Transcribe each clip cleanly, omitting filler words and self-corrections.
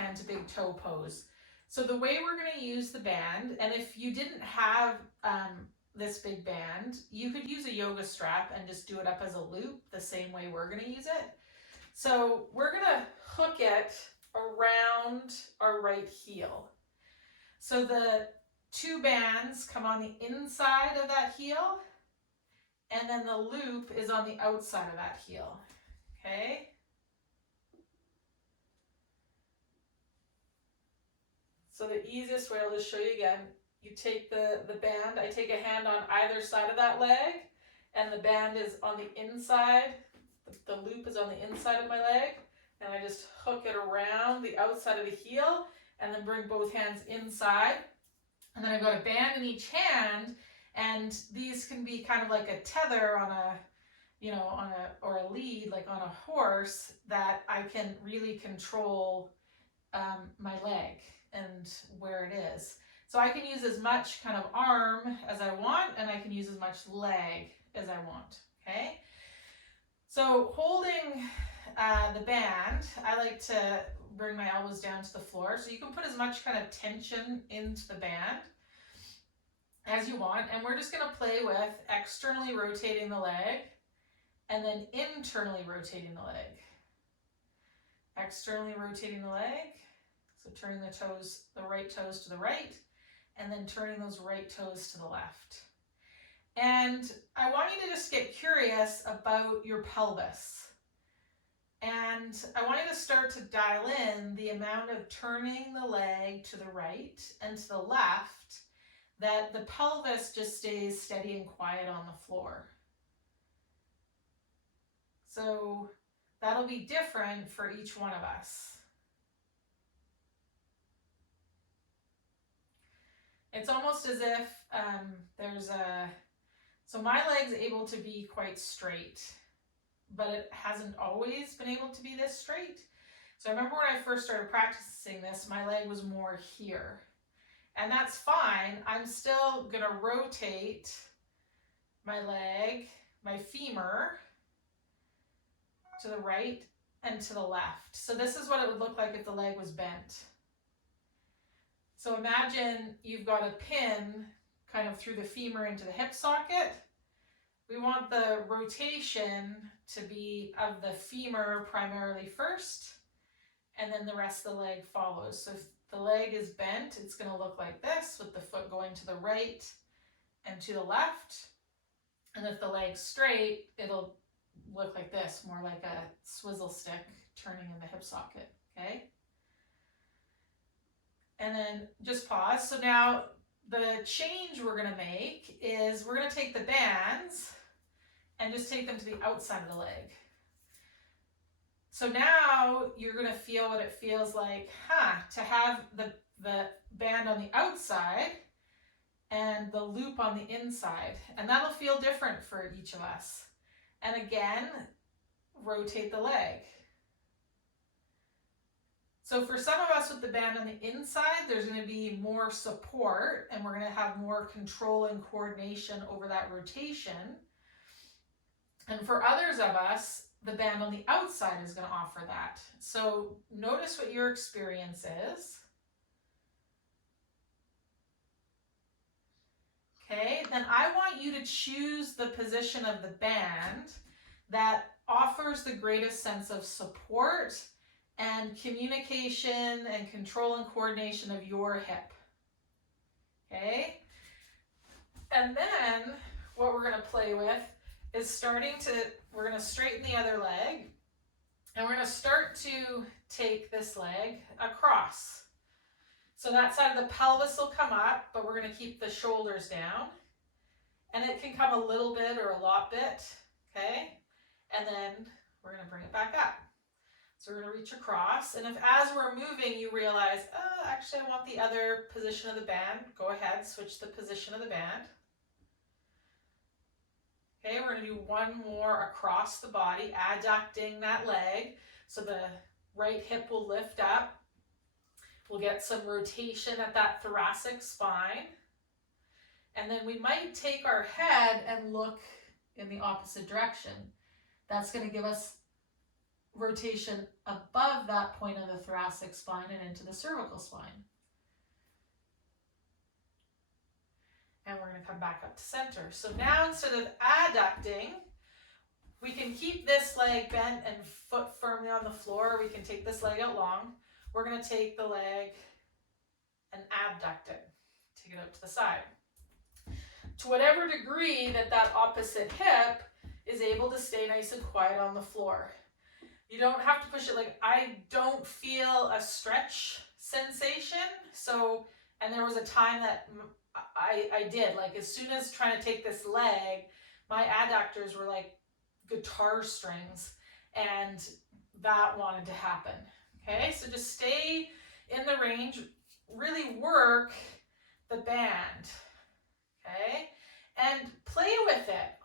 hand to big toe pose. So the way we're going to use the band, and if you didn't have this big band, you could use a yoga strap and just do it up as a loop the same way we're going to use it. So we're going to hook it around our right heel. So the two bands come on the inside of that heel, and then the loop is on the outside of that heel. Okay? So the easiest way, I'll just show you again. You take the band, I take a hand on either side of that leg, and the band is on the inside, the loop is on the inside of my leg, and I just hook it around the outside of the heel, and then bring both hands inside. And then I've got a band in each hand, and these can be kind of like a tether on a, you know, or a lead, like on a horse, that I can really control my leg and where it is. So I can use as much kind of arm as I want, and I can use as much leg as I want, okay? So holding the band, I like to bring my elbows down to the floor. So you can put as much kind of tension into the band as you want. And we're just gonna play with externally rotating the leg and then internally rotating the leg. Externally rotating the leg. So turning the toes, the right toes to the right, and then turning those right toes to the left. And I want you to just get curious about your pelvis. And I want you to start to dial in the amount of turning the leg to the right and to the left, that the pelvis just stays steady and quiet on the floor. So that'll be different for each one of us. It's almost as if so my leg's able to be quite straight, but it hasn't always been able to be this straight. So I remember when I first started practicing this, my leg was more here. And that's fine. I'm still gonna rotate my leg, my femur, to the right and to the left. So this is what it would look like if the leg was bent. So imagine you've got a pin kind of through the femur into the hip socket. We want the rotation to be of the femur primarily first, and then the rest of the leg follows. So if the leg is bent, it's going to look like this, with the foot going to the right and to the left. And if the leg's straight, it'll look like this, more like a swizzle stick turning in the hip socket, okay? And then just pause. So now the change we're going to make is we're going to take the bands and just take them to the outside of the leg. So now you're going to feel what it feels like to have the band on the outside and the loop on the inside. And that'll feel different for each of us. And again, rotate the leg. So for some of us with the band on the inside, there's going to be more support, and we're going to have more control and coordination over that rotation. And for others of us, the band on the outside is going to offer that. So notice what your experience is. Okay, then I want you to choose the position of the band that offers the greatest sense of support and communication and control and coordination of your hip. Okay? And then what we're going to play with is we're going to straighten the other leg, and we're going to start to take this leg across. So that side of the pelvis will come up, but we're going to keep the shoulders down. And it can come a little bit or a lot bit, okay? And then we're going to bring it back up. So we're going to reach across, and if as we're moving you realize, actually I want the other position of the band, go ahead, switch the position of the band. Okay, we're going to do one more across the body, adducting that leg, so the right hip will lift up. We'll get some rotation at that thoracic spine, and then we might take our head and look in the opposite direction. That's going to give us rotation above that point of the thoracic spine and into the cervical spine. And we're going to come back up to center. So now instead of adducting, we can keep this leg bent and foot firmly on the floor. We can take this leg out long. We're going to take the leg and abduct it. Take it out to the side. To whatever degree that that opposite hip is able to stay nice and quiet on the floor. You don't have to push it. Like, I don't feel a stretch sensation. So, and there was a time that I did, like, as soon as trying to take this leg, my adductors were like guitar strings, and that wanted to happen. Okay, so just stay in the range, really work the band. Okay, and play with it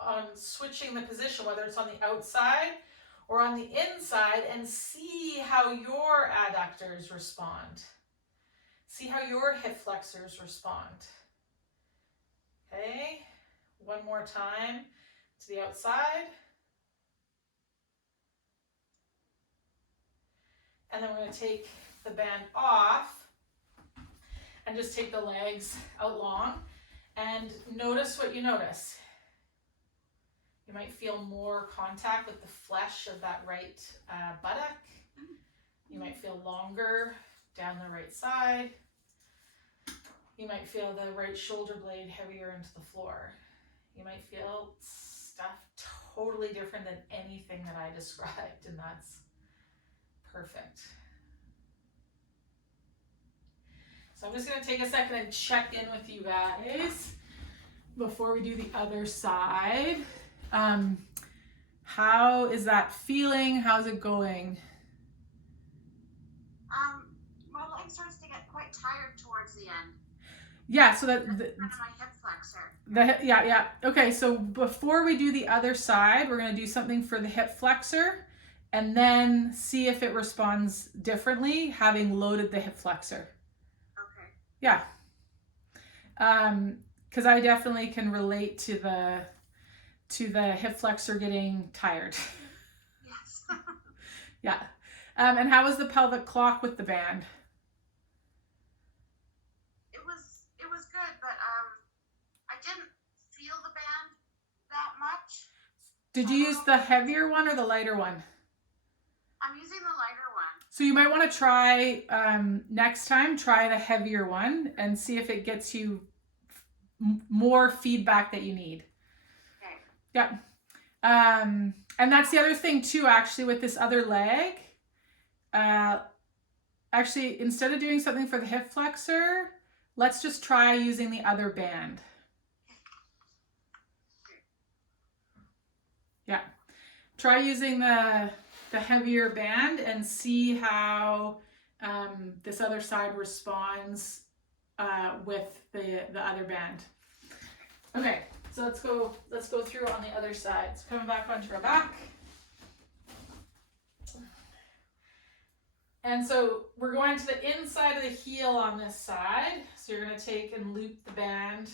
on switching the position, whether it's on the outside or on the inside, and see how your adductors respond. See how your hip flexors respond. Okay, one more time to the outside. And then we're going to take the band off and just take the legs out long and notice what you notice. You might feel more contact with the flesh of that right buttock. You might feel longer down the right side. You might feel the right shoulder blade heavier into the floor. You might feel stuff totally different than anything that I described, and that's perfect. So I'm just going to take a second and check in with you guys before we do the other side. How is that feeling? How's it going? My leg starts to get quite tired towards the end. Yeah, so that my hip flexor. Yeah. Okay, so before we do the other side, we're going to do something for the hip flexor and then see if it responds differently having loaded the hip flexor. Okay. Yeah. Because I definitely can relate to the hip flexor getting tired. Yes. Yeah. And how was the pelvic clock with the band? It was good, but I didn't feel the band that much. Did you use the heavier one or the lighter one? I'm using the lighter one. So you might want to try next time, try the heavier one and see if it gets you more feedback that you need. Okay. Yeah. And that's the other thing too, actually, with this other leg. Actually, instead of doing something for the hip flexor, let's just try using the other band. Yeah. Try using the heavier band and see how this other side responds with the other band. Okay, so let's go through on the other side. So coming back onto our back. And so we're going to the inside of the heel on this side. So you're going to take and loop the band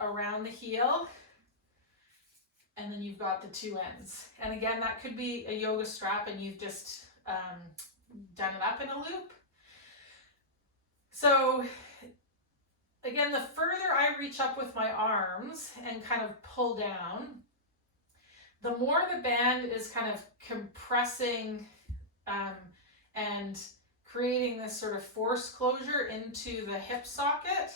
around the heel. And then you've got the two ends. And again, that could be a yoga strap and you've just done it up in a loop. So again, the further I reach up with my arms and kind of pull down, the more the band is kind of compressing and creating this sort of force closure into the hip socket.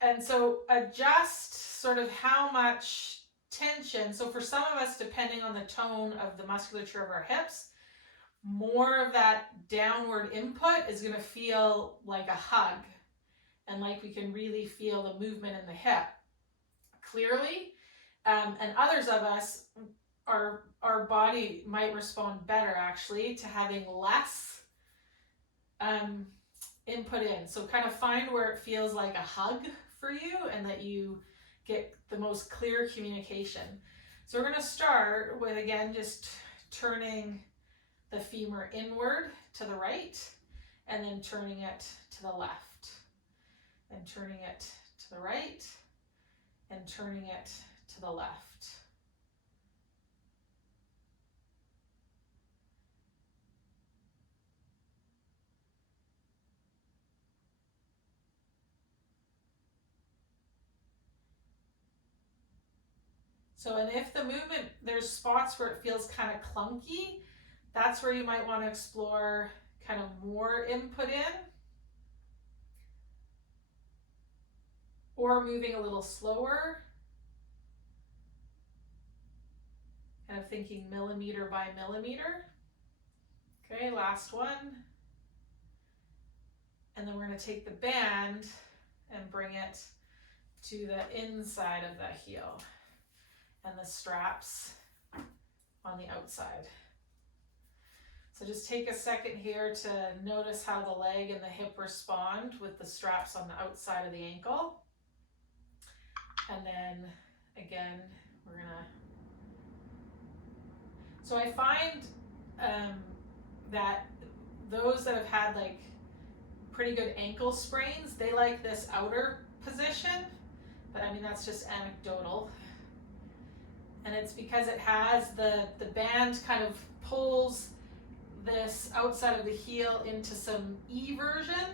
And so adjust sort of how much tension. So for some of us, depending on the tone of the musculature of our hips, more of that downward input is going to feel like a hug and like we can really feel the movement in the hip clearly. And others of us, our body might respond better actually to having less input in. So kind of find where it feels like a hug for you and that you get the most clear communication. So we're going to start with, again, just turning the femur inward to the right and then turning it to the left and turning it to the right and turning it to the left. So, and if the movement, there's spots where it feels kind of clunky, that's where you might want to explore kind of more input in, or moving a little slower, kind of thinking millimeter by millimeter. Okay, last one. And then we're going to take the band and bring it to the inside of the heel and the straps on the outside. So just take a second here to notice how the leg and the hip respond with the straps on the outside of the ankle. And then again, we're gonna, so I find that those that have had like pretty good ankle sprains, they like this outer position, but I mean, that's just anecdotal. And it's because it has the band kind of pulls this outside of the heel into some E version,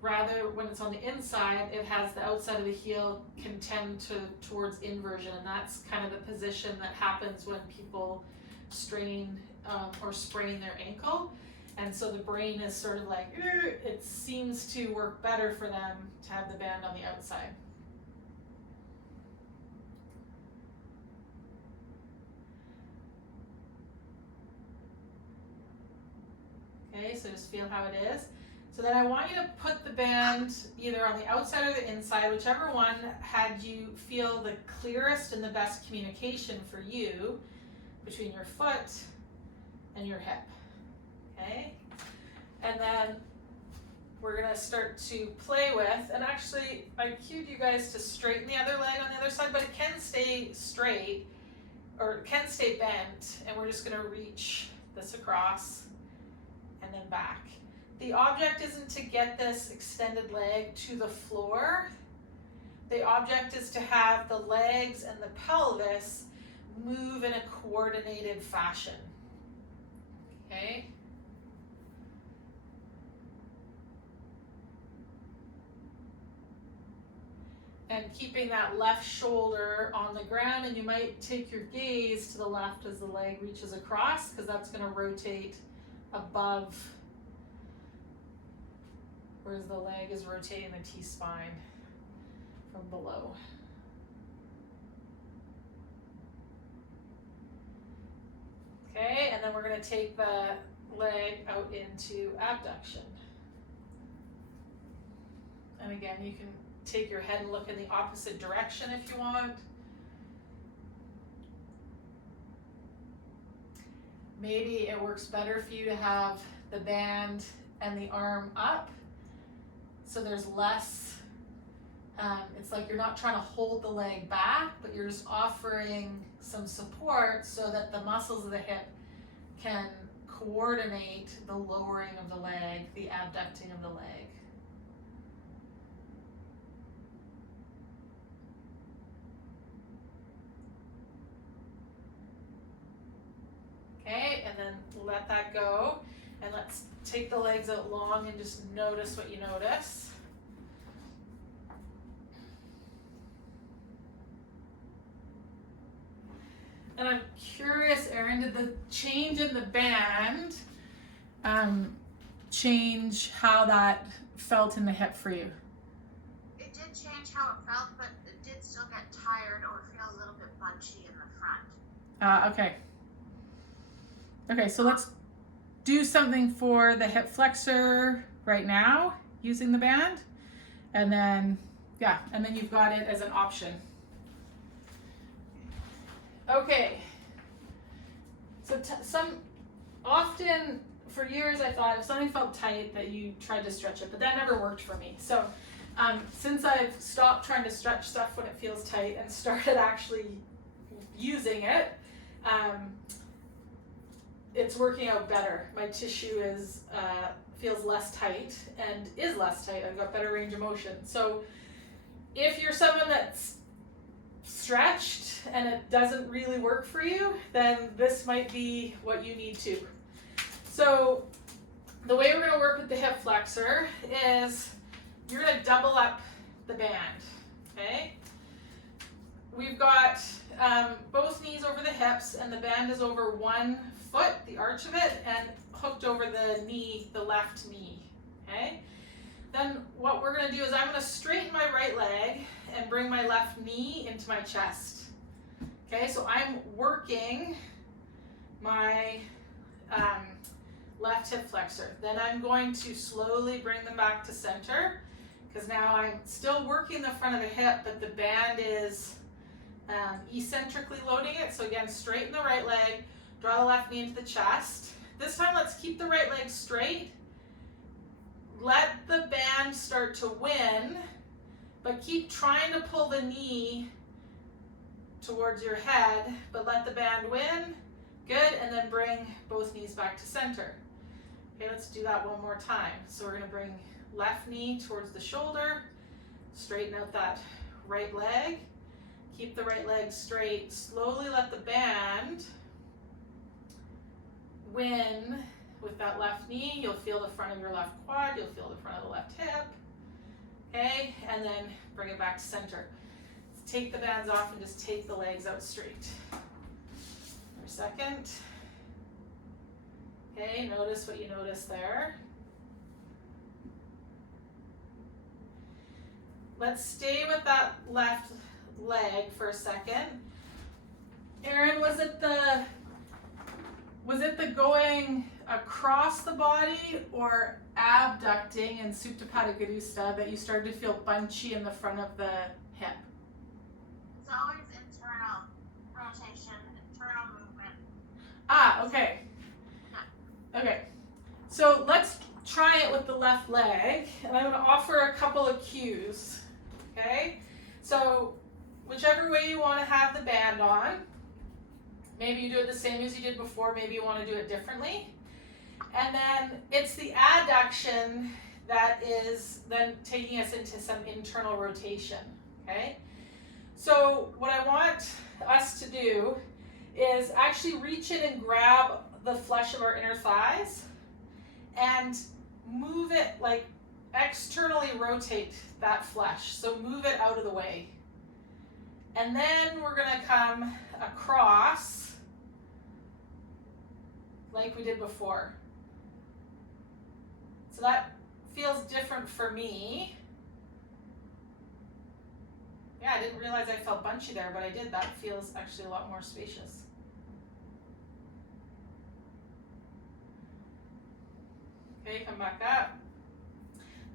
rather when it's on the inside, it has the outside of the heel can tend towards inversion, and that's kind of the position that happens when people strain or sprain their ankle. And so the brain is sort of like, it seems to work better for them to have the band on the outside. Okay, so just feel how it is. So then I want you to put the band either on the outside or the inside, whichever one had you feel the clearest and the best communication for you between your foot and your hip. Okay, and then we're gonna start to play with, and actually I cued you guys to straighten the other leg on the other side, but it can stay straight or it can stay bent, and we're just gonna reach this across and then back. The object isn't to get this extended leg to the floor. The object is to have the legs and the pelvis move in a coordinated fashion. Okay? And keeping that left shoulder on the ground, and you might take your gaze to the left as the leg reaches across, because that's going to rotate above, whereas the leg is rotating the T-spine from below. Okay, and then we're going to take the leg out into abduction. And again, you can take your head and look in the opposite direction if you want. Maybe it works better for you to have the band and the arm up, so there's less, it's like you're not trying to hold the leg back, but you're just offering some support so that the muscles of the hip can coordinate the lowering of the leg, the abducting of the leg. Okay, and then let that go, and let's take the legs out long and just notice what you notice. And I'm curious, Erin, did the change in the band change how that felt in the hip for you? It did change how it felt, but it did still get tired or feel a little bit bunchy in the front. Okay. Okay, so let's do something for the hip flexor right now using the band. And then, yeah, and then you've got it as an option. Okay. So often for years I thought if something felt tight that you tried to stretch it, but that never worked for me. So since I've stopped trying to stretch stuff when it feels tight and started actually using it, it's working out better. My tissue is feels less tight and is less tight. I've got better range of motion. So if you're someone that's stretched and it doesn't really work for you, then this might be what you need to. So the way we're going to work with the hip flexor is you're going to double up the band. Okay? We've got both hips, and the band is over one foot, the arch of it, and hooked over the knee, the left knee, okay? Then what we're gonna do is I'm gonna straighten my right leg and bring my left knee into my chest. Okay, so I'm working my left hip flexor. Then I'm going to slowly bring them back to center, because now I'm still working the front of the hip, but the band is eccentrically loading it. So again, straighten the right leg, draw the left knee into the chest. This time let's keep the right leg straight. Let the band start to win, but keep trying to pull the knee towards your head, but let the band win. Good, and then bring both knees back to center. Okay, let's do that one more time. So we're gonna bring left knee towards the shoulder, straighten out that right leg, keep the right leg straight, slowly let the band win with that left knee. You'll feel the front of your left quad, you'll feel the front of the left hip, okay, and then bring it back to center. Take the bands off and just take the legs out straight. For a second. Okay, notice what you notice there. Let's stay with that left leg for a second. Erin, was it the going across the body or abducting in Supine that you started to feel bunchy in the front of the hip? It's always internal rotation, internal movement. Ah, okay. Okay. So let's try it with the left leg, and I'm going to offer a couple of cues. Okay? So whichever way you want to have the band on, maybe you do it the same as you did before, maybe you want to do it differently. And then it's the adduction that is then taking us into some internal rotation. Okay? So what I want us to do is actually reach in and grab the flesh of our inner thighs and move it, like externally rotate that flesh. So move it out of the way. And then we're gonna come across like we did before. So that feels different for me. Yeah, I didn't realize I felt bunchy there, but I did. That feels actually a lot more spacious. Okay, come back up.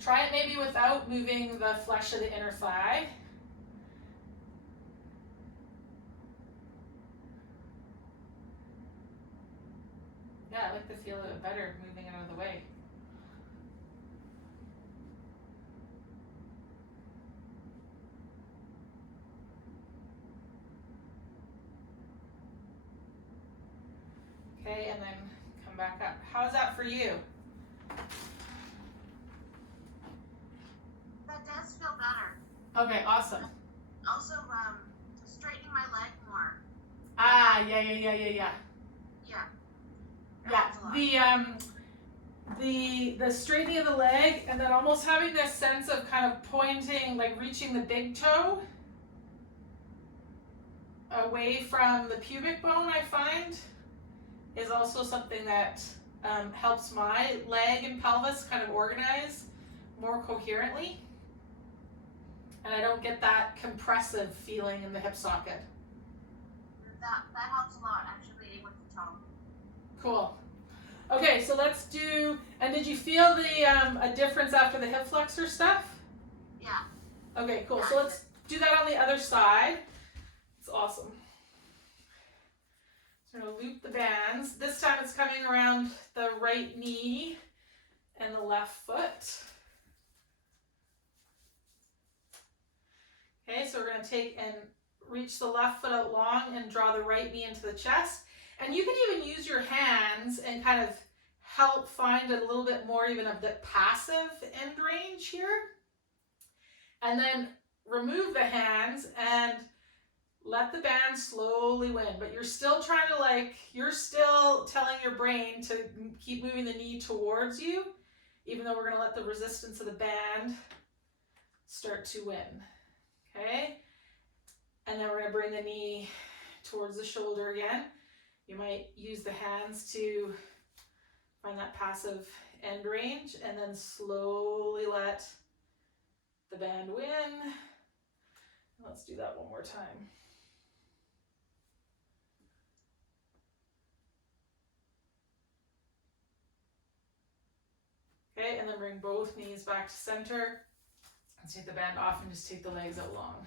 Try it maybe without moving the flesh of the inner thigh. Yeah, I like the feel of it better moving it out of the way. Okay, and then come back up. How's that for you? That does feel better. Okay, awesome. Also, straightening my leg more. Ah, yeah. Yeah. Yeah, the straightening of the leg, and then almost having this sense of kind of pointing, like reaching the big toe away from the pubic bone, I find, is also something that helps my leg and pelvis kind of organize more coherently. And I don't get that compressive feeling in the hip socket. That helps a lot, actually, with the toe. Cool. Okay, so let's do, and did you feel the a difference after the hip flexor stuff? Yeah. Okay, cool. So let's do that on the other side. It's awesome. So we're going to loop the bands. This time it's coming around the right knee and the left foot. Okay, so we're going to take and reach the left foot out long and draw the right knee into the chest. And you can even use your hands and kind of help find a little bit more even of the passive end range here. And then remove the hands and let the band slowly win. But you're still trying to you're still telling your brain to keep moving the knee towards you, even though we're going to let the resistance of the band start to win. Okay? And then we're going to bring the knee towards the shoulder again. You might use the hands to find that passive end range, and then slowly let the band win. Let's do that one more time. Okay, and then bring both knees back to center. Let's take the band off and just take the legs out long.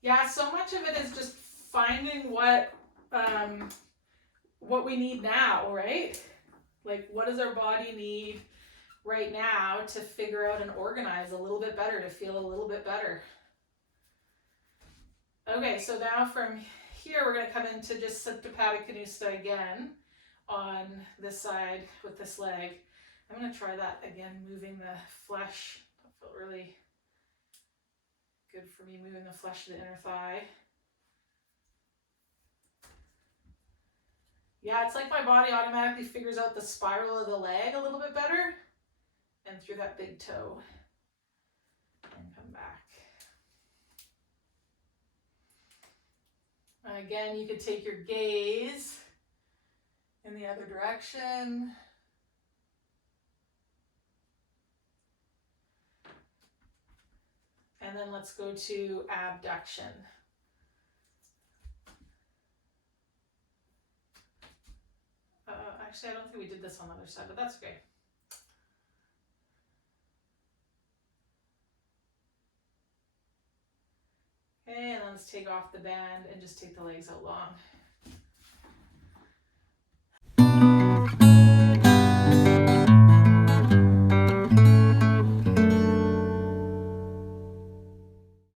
Yeah, so much of it is just finding what we need now, right? Like, what does our body need right now to figure out and organize a little bit better, to feel a little bit better? Okay, so now from here, we're going to come into just Supta Padangusthasana again on this side with this leg. I'm going to try that again, moving the flesh. That felt really good for me, moving the flesh to the inner thigh. Yeah, it's like my body automatically figures out the spiral of the leg a little bit better, and through that big toe, and come back. Again, you could take your gaze in the other direction. And then let's go to abduction. Actually, I don't think we did this on the other side, but that's okay. Okay, and let's take off the band and just take the legs out long.